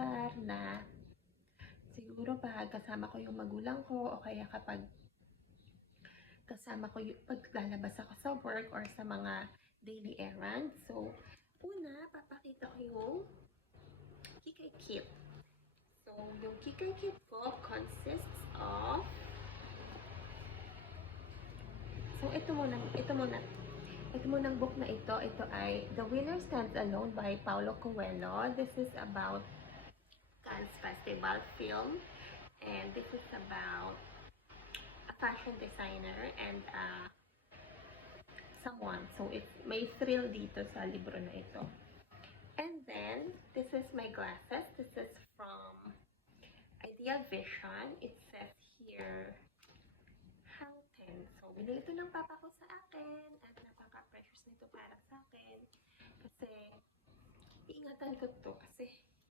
lugar na siguro pag kasama ko yung magulang ko o kaya kapag kasama ko yung paglalabas ako sa work or sa mga daily errands. So, una, papakita ko yung Kikay Kit. So, yung Kikay Kit ko consists of ito munang book na ito ay The Winner Stands Alone by Paulo Coelho. This is about Cannes Festival film, and this is about a fashion designer and someone. So, may thrill dito sa libro na ito. And then, this is my glasses. This is from Ideal Vision. It says here, Hang 10. So, binili ito ng papa ko sa akin at napaka-precious nito para sa akin. Kasi, iingatan ko to kasi